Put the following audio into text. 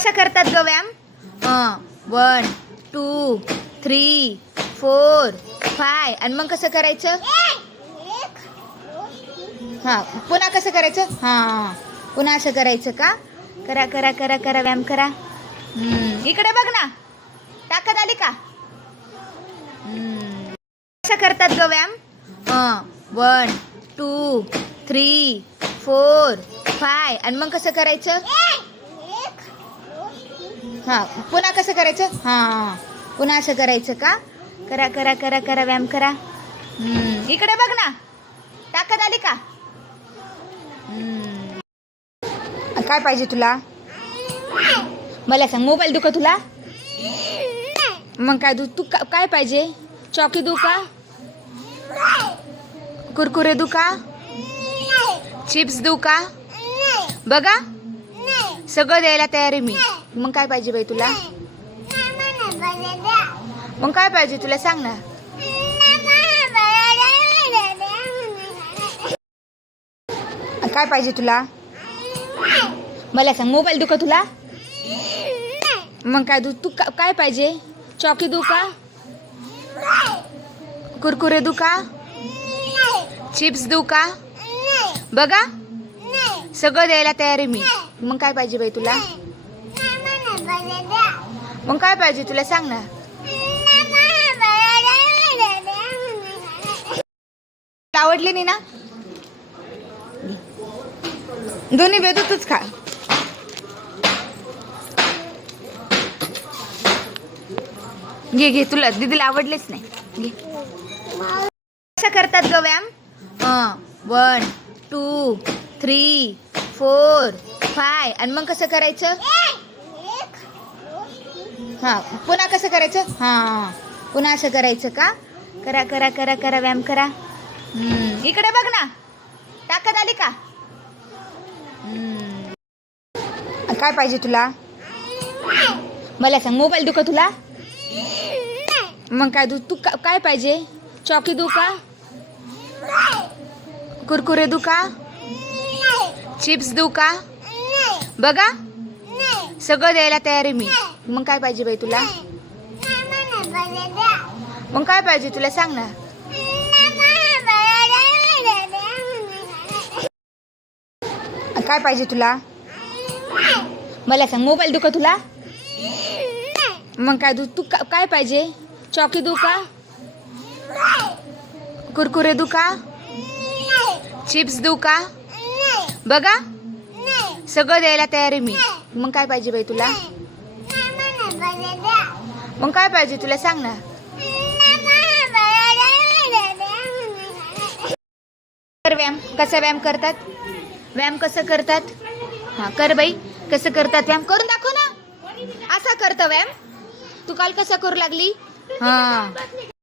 कशा करतात ग व्यायाम? One two three four five. आणि मग कसं करायचं? हा पुन्हा कसं करायचं? हा पुन्हा असं करायचं का? करा करा करा करा व्यायाम करा. इकडे बघ ना. ताकद आली का? कशा करतात ग व्यायाम? One two three four five. आणि मग कसं करायचं? हां पुन्हा कसं करायचं? हां पुन्हा असं करायचं का? करा करा करा करा व्यायाम करा. इकडे बघ ना. ताकद आली का? काय पाहिजे तुला? मला सांग मोबाईल दुखा तुला? मग काय दु तू का- काय पाहिजे? चॉकी दुका कुरकुरे दुखा? चिप्स दुका बघा. सगळं द्यायला तयार आहे मी. मग काय पाहिजे बाई तुला? मग काय पाहिजे तुला सांग ना. काय पाहिजे तुला? मला सांग मोबाईल दुका तुला? मग काय दु तू का- काय पाहिजे? चॉकी दू का कुरकुरे दू का चिप्स देऊ का बघा. सगळं द्यायला तयार आहे मी. मग काय पाहिजे बाई तुला? मग काय पाहिजे तुला सांग ना. आवडली नाही ना दोन्ही वेदू तूच खा. घे घे तुला दीदीला आवडलेच नाही. घे. कशा करतात ग व्यायाम? One two three four five. आणि मग कसं करायचं? हां पुन्हा कसं करायचं? हां पुन्हा असं करायचं का? करा करा करा करा व्यायाम करा. इकडे बघ ना. ताकद आली का? काय पाहिजे तुला? मला सांग मोबाईल दुखा तुला? मग काय दु तू का- काय पाहिजे? चॉकी दुका कुरकुरे दुखा? चिप्स दुका बघा. सगळं द्यायला तयार आहे मी. मग काय पाहिजे बाई तुला? मग काय पाहिजे तुला सांग ना. काय पाहिजे तुला? मला सांग मोबाईल दुखा तुला? मग काय दु तू का- काय पाहिजे? चॉकी दुका कुरकुरे दुखा? चिप्स दुका बघा. सगळं द्यायला तयार आहे मी. मग काय पाहिजे बाई तुला? मग काय पाहिजे तुला सांग ना. कर व्यायाम. कसा व्यायाम करतात? व्यायाम कसं करतात? हा कर बाई. कसं करतात व्यायाम? करून दाखव ना. असा करतं व्यायाम. तू काल कसा करू लागली? हा.